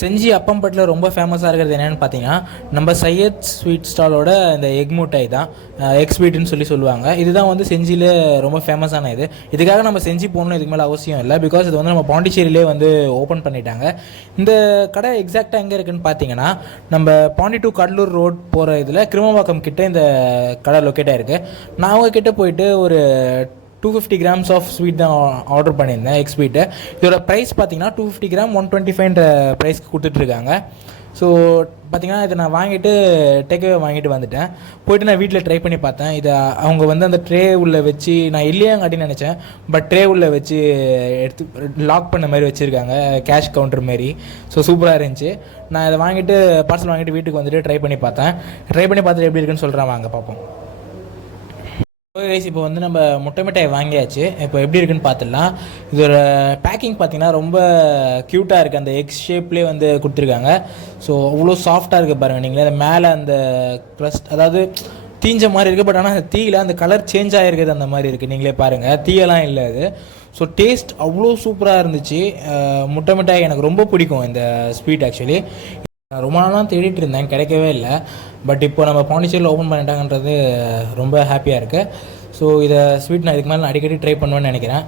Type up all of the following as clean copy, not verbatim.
செஞ்சி அப்பம்பட்டில் ரொம்ப ஃபேமஸாக இருக்கிறது என்னென்னு பார்த்தீங்கன்னா நம்ம சையத் ஸ்வீட் ஸ்டாலோட இந்த எக் மிட்டாய் தான். எக் ஸ்வீட்டுன்னு சொல்லுவாங்க. இதுதான் வந்து செஞ்சியில் ரொம்ப ஃபேமஸான இது. இதுக்காக நம்ம செஞ்சு போகணும் இதுக்கு மேலே அவசியம் இல்லை. பிகாஸ் இது வந்து நம்ம பாண்டிச்சேரியிலே வந்து ஓப்பன் பண்ணிட்டாங்க. இந்த கடை எக்ஸாக்டாக எங்கே இருக்குதுன்னு பார்த்தீங்கன்னா நம்ம பாண்டி டு கடலூர் ரோட் போகிற இதில் கிருமவாக்கம் கிட்டே இந்த கடை லொக்கேட்டாக இருக்குது. நான் அவங்க கிட்டே போயிட்டு ஒரு 250 grams ஆஃப் ஸ்வீட் தான் ஆர்டர் பண்ணியிருந்தேன், எக் ஸ்வீட்டு. இதோட ப்ரைஸ் பார்த்தீங்கன்னா 250 grams 125 ப்ரைஸ்க்கு கொடுத்துட்ருக்காங்க. ஸோ பார்த்தீங்கன்னா இதை நான் வாங்கிட்டு டேக்அவே வாங்கிட்டு வந்துட்டேன். போய்ட்டு நான் வீட்டில் ட்ரை பண்ணி பார்த்தேன். இதை அவங்க வந்து அந்த ட்ரே உள்ளே வச்சு, நான் இல்லையாங்காட்டின்னு நினச்சேன், பட் ட்ரே உள்ளே வச்சு எடுத்து லாக் பண்ண மாதிரி வச்சுருக்காங்க, கேஷ் கவுண்டர் மாரி. ஸோ சூப்பராக இருந்துச்சு. நான் இதை வாங்கிட்டு பார்சல் வாங்கிட்டு வீட்டுக்கு வந்துட்டு ட்ரை பண்ணி பார்த்துட்டு எப்படி இருக்குன்னு சொல்கிறேன், வாங்க பார்ப்போம். இப்போ வந்து நம்ம முட்டை மிட்டாய் வாங்கியாச்சு. இப்போ எப்படி இருக்குன்னு பார்த்துடலாம். இதோட பேக்கிங் பார்த்தீங்கன்னா ரொம்ப க்யூட்டாக இருக்குது. அந்த எக் ஷேப்லேயே வந்து கொடுத்துருக்காங்க. ஸோ அவ்வளோ சாஃப்டாக இருக்குது பாருங்கள். நீங்களே அந்த மேலே அந்த க்ரஸ்ட், அதாவது தீஞ்ச மாதிரி இருக்குது, பட் ஆனால் அந்த தீயில் அந்த கலர் சேஞ்ச் ஆகிருக்குது, அந்த மாதிரி இருக்குது. நீங்களே பாருங்கள், தீயெல்லாம் இல்லை அது. ஸோ டேஸ்ட் அவ்வளோ சூப்பராக இருந்துச்சு. முட்டை மிட்டாய் எனக்கு ரொம்ப பிடிக்கும் இந்த ஸ்வீட். ஆக்சுவலி ரொம்ப நாளாக தேடிட்டு இருந்தேன், கிடைக்கவே இல்லை. பட் இப்போ நம்ம பாண்டிச்சேரியில் ஓப்பன் பண்ணிட்டாங்கன்றது ரொம்ப ஹாப்பியாக இருக்குது. ஸோ இதை ஸ்வீட் நான் இதுக்கு மேலே அடிக்கடி ட்ரை பண்ணுவேன்னு நினைக்கிறேன்.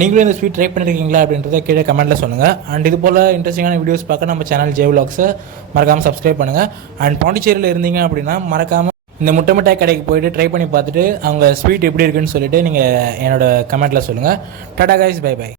நீங்களும் இந்த ஸ்வீட் ட்ரை பண்ணியிருக்கீங்களா அப்படின்றத கீழே கமெண்ட்டில் சொல்லுங்கள். அண்ட் இது போல் இன்ட்ரெஸ்டிங்கான வீடியோஸ் பார்க்க நம்ம சேனல் ஜே விலாக்ஸை மறக்காமல் சப்ஸ்கிரைப் பண்ணுங்கள். அண்ட் பாண்டிச்சேரியில் இருந்தீங்க அப்படின்னா மறக்காமல் இந்த முட்டை மிட்டாய் கடைக்கு போய்ட்டு ட்ரை பண்ணி பார்த்துட்டு அவங்க ஸ்வீட் எப்படி இருக்குன்னு சொல்லிவிட்டு நீங்கள் என்னோட கமெண்ட்டில் சொல்லுங்கள். Tata guys, bye by.